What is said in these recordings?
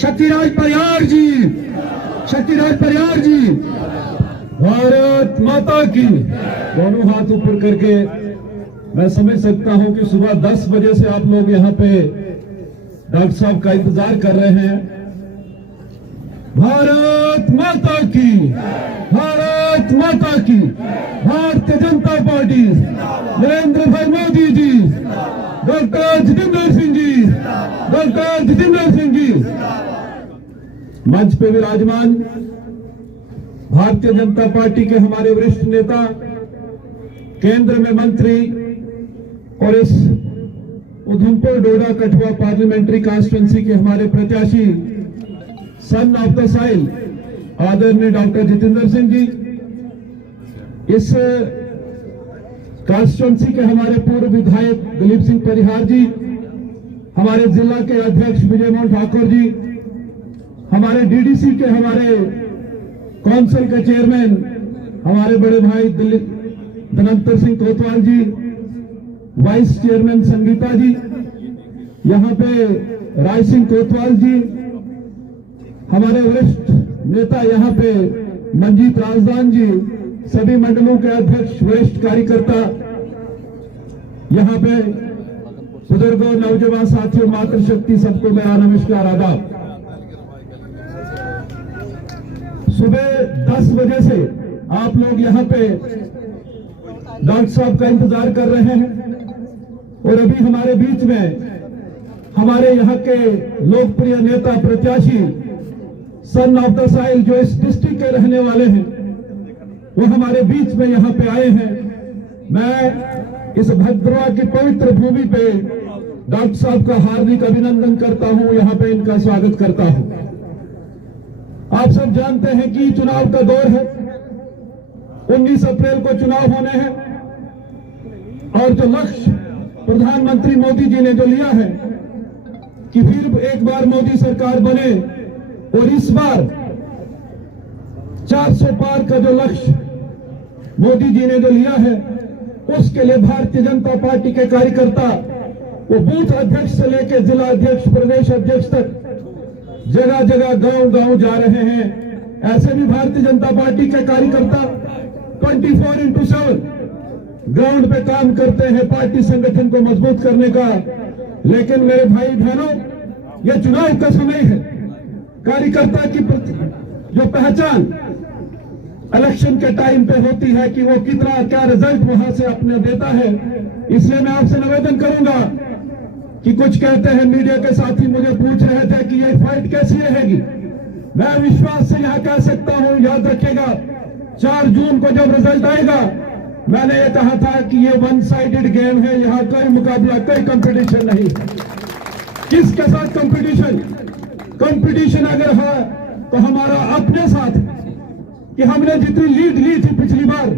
शक्तिराज परिहार जी, शक्तिराज परिहार जी, भारत माता की। दोनों हाथ ऊपर करके मैं समझ सकता हूं कि सुबह 10 बजे से आप लोग यहाँ पे डॉक्टर साहब का इंतजार कर रहे हैं। भारत माता की, भारत माता की, भारतीय जनता पार्टी, नरेंद्र भाई मोदी जी, डॉक्टर जितेंद्र सिंह जी, डॉक्टर जितेंद्र सिंह जी। मंच पे विराजमान भारतीय जनता पार्टी के हमारे वरिष्ठ नेता, केंद्र में मंत्री और इस उधमपुर डोडा कठुआ पार्लियामेंट्री कॉन्स्टिट्यूंसी के हमारे प्रत्याशी सन ऑफ द साइल आदरणीय डॉक्टर जितेंद्र सिंह जी, इस कॉन्स्टिट्यूंसी के हमारे पूर्व विधायक दिलीप सिंह परिहार जी, हमारे जिला के अध्यक्ष विजय मोहन ठाकुर जी, हमारे डीडीसी के हमारे काउंसिल के चेयरमैन हमारे बड़े भाई धनंतर सिंह कोतवाल जी, वाइस चेयरमैन संगीता जी, यहाँ पे राय सिंह कोतवाल जी, हमारे वरिष्ठ नेता यहाँ पे मंजीत राजदान जी, सभी मंडलों के अध्यक्ष, वरिष्ठ कार्यकर्ता, यहाँ पे बुजुर्गों, नौजवान साथियों, मातृशक्ति, सबको मेरा नमस्कार आदाब। सुबह 10 बजे से आप लोग यहाँ पे डॉक्टर साहब का इंतजार कर रहे हैं और अभी हमारे बीच में हमारे यहाँ के लोकप्रिय नेता प्रत्याशी सन ऑफ द साइल जो इस डिस्ट्रिक्ट के रहने वाले हैं, वो हमारे बीच में यहाँ पे आए हैं। मैं इस भद्रवा की पवित्र भूमि पे डॉक्टर साहब का हार्दिक अभिनंदन करता हूं, यहाँ पे इनका स्वागत करता हूं। आप सब जानते हैं कि चुनाव का दौर है, 19 अप्रैल को चुनाव होने हैं और जो लक्ष्य प्रधानमंत्री मोदी जी ने जो लिया है कि फिर एक बार मोदी सरकार बने और इस बार 400 पार का जो लक्ष्य मोदी जी ने जो लिया है, उसके लिए भारतीय जनता पार्टी के कार्यकर्ता वो बूथ अध्यक्ष से लेकर जिला अध्यक्ष, प्रदेश अध्यक्ष तक जगह जगह गांव गांव जा रहे हैं। ऐसे भी भारतीय जनता पार्टी के कार्यकर्ता 24x7 ग्राउंड पे काम करते हैं पार्टी संगठन को मजबूत करने का। लेकिन मेरे भाई बहनों, यह चुनाव का समय है। कार्यकर्ता की जो पहचान इलेक्शन के टाइम पे होती है कि वो कितना क्या रिजल्ट वहां से अपने देता है। इसलिए मैं आपसे निवेदन करूंगा कि कुछ कहते हैं, मीडिया के साथी मुझे पूछ रहे थे कि ये फाइट कैसी रहेगी। मैं विश्वास से यहां कह सकता हूं, याद रखिएगा 4 जून को जब रिजल्ट आएगा, मैंने ये कहा था कि ये वन साइडेड गेम है, यहां कोई मुकाबला, कोई कंपटीशन नहीं। किसके साथ कंपटीशन? कंपटीशन अगर है तो हमारा अपने साथ, कि हमने जितनी लीड ली थी पिछली बार,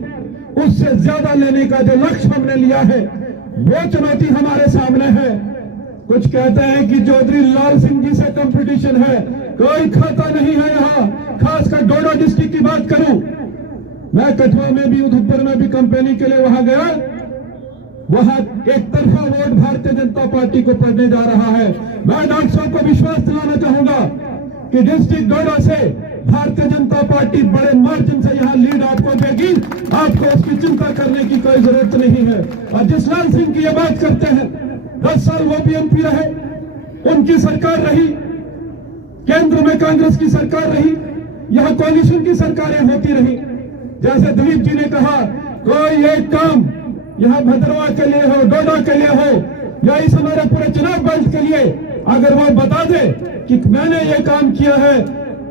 उससे ज्यादा लेने का जो लक्ष्य हमने लिया है, वो चुनौती हमारे सामने है। कुछ कहते हैं कि चौधरी लाल सिंह जी से कंपटीशन है, कोई खाता नहीं है यहाँ। खासकर डोडा डिस्ट्रिक्ट की बात करूं, मैं कठुआ में भी, उधमपुर में भी कंपेनी के लिए वहां गया, वहां एक तरफा वोट भारतीय जनता पार्टी को पड़ने जा रहा है। मैं डॉक्टर साहब को विश्वास दिलाना चाहूंगा कि डिस्ट्रिक्ट डोडा से भारतीय जनता पार्टी बड़े मार्जिन से यहां लीड आपको देगी। आपको उसकी चिंता करने की कोई जरूरत नहीं है। और जिस लाल सिंह की ये बात करते हैं, 10 साल वो भी एमपी रहे, उनकी सरकार रही, केंद्र में कांग्रेस की सरकार रही, यहां कोalition की सरकारें होती रही। जैसे दिलीप जी ने कहा, कोई एक काम यहां भद्रवा के लिए हो, डोडा के लिए हो, या इस हमारे पूरे चुनाव बेल्ट के लिए, अगर वो बता दे कि मैंने ये काम किया है,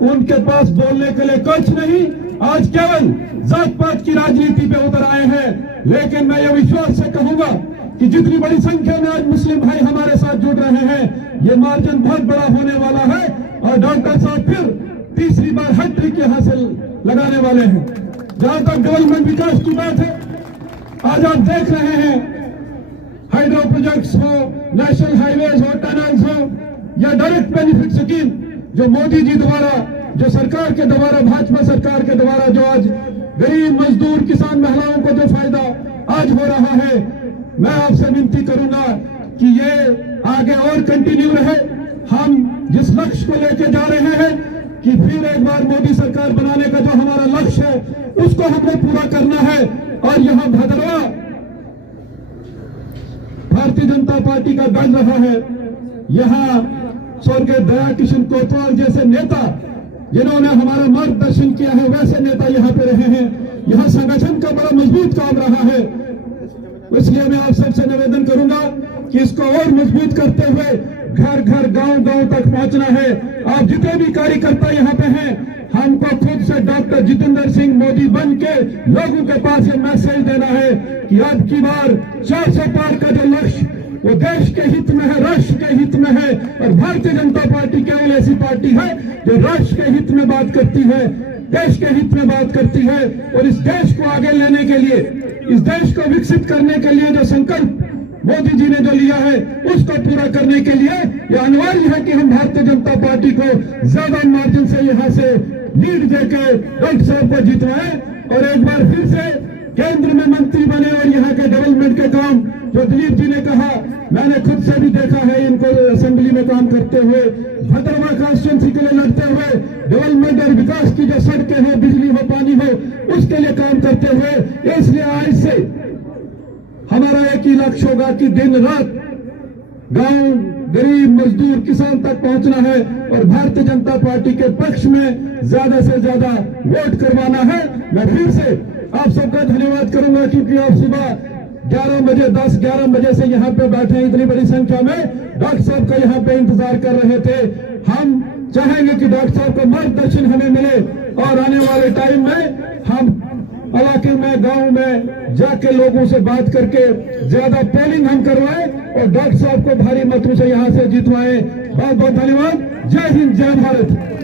उनके पास बोलने के लिए कुछ नहीं। आज केवल जात पात की राजनीति पे उतर आए हैं। लेकिन मैं ये विश्वास से कहूंगा कि जितनी बड़ी संख्या में आज मुस्लिम भाई हमारे साथ जुड़ रहे हैं, ये मार्जिन बहुत बड़ा होने वाला है और डॉक्टर साहब फिर तीसरी बार हैट्रिक यहां से लगाने वाले हैं। जहां तक डेवलपमेंट विकास की बात है, आज आप देख रहे हैं हाइड्रो प्रोजेक्ट्स हो, नेशनल हाईवेज हो, टनल्स हो, या डायरेक्ट बेनिफिट स्कीम जो मोदी जी द्वारा, जो सरकार के द्वारा, भाजपा सरकार के द्वारा जो आज गरीब मजदूर किसान महिलाओं को जो फायदा आज हो रहा है, मैं आपसे विनती करूंगा कि ये आगे और कंटिन्यू रहे। हम जिस लक्ष्य को लेके जा रहे हैं कि फिर एक बार मोदी सरकार बनाने का जो हमारा लक्ष्य है उसको हमने पूरा करना है। और यहां भदरवा भारतीय जनता पार्टी का गढ़ रहा है। यहां स्वर्गीय दया किशन कोतवाल जैसे नेता जिन्होंने हमारा मार्गदर्शन किया है वैसे नेता यहां पे रहे हैं। यहां संगठन का बड़ा मजबूत काम रहा है। इसलिए मैं आप सबसे निवेदन करूंगा कि इसको और मजबूत करते हुए घर घर गांव गांव तक पहुंचना है। आप जितने भी कार्यकर्ता यहाँ पे हैं, हमको खुद से डॉक्टर जितेंद्र सिंह मोदी बन के लोगों के पास ये मैसेज देना है कि अब की बार 400 पार का जो लक्ष्य वो देश के हित में है, राष्ट्र के हित में है। और भारतीय जनता पार्टी केवल ऐसी पार्टी है जो राष्ट्र के हित में बात करती है, देश के हित में बात करती है। और इस देश को आगे लेने के लिए, इस देश को विकसित करने के लिए जो संकल्प मोदी जी ने जो लिया है उसको पूरा करने के लिए ये अनिवार्य है कि हम भारतीय जनता पार्टी को ज्यादा मार्जिन से यहां से लीड देकर डॉक्टर साहब को जितवाएं और एक बार फिर से केंद्र में मंत्री बने। और यहाँ के डेवलपमेंट के काम जो दिलीप जी ने कहा, मैंने खुद से भी देखा है इनको असेंबली में काम करते हुए, भदरवा कॉन्स्टिट्यूंसी के लिए लड़ते हुए, डेवलपमेंट और विकास की जो सड़कें हो, बिजली हो, पानी हो, उसके लिए काम करते हुए। इसलिए आज से हमारा एक ही लक्ष्य होगा कि दिन रात गांव, गरीब, मजदूर, किसान तक पहुंचना है और भारतीय जनता पार्टी के पक्ष में ज्यादा से ज्यादा वोट करवाना है। मैं फिर से आप सबका धन्यवाद करूंगा क्योंकि आप सुबह 11 बजे 10-11 बजे से यहाँ पे बैठे हैं, इतनी बड़ी संख्या में डॉक्टर साहब का यहाँ पे इंतजार कर रहे थे। हम चाहेंगे कि डॉक्टर साहब का मार्गदर्शन हमें मिले और आने वाले टाइम में हम इलाके में, गांव में जाके लोगों से बात करके ज्यादा पोलिंग हम करवाएं और डॉक्टर साहब को भारी मतों से यहां से जितवाएं। बहुत बहुत धन्यवाद। जय हिंद, जय भारत।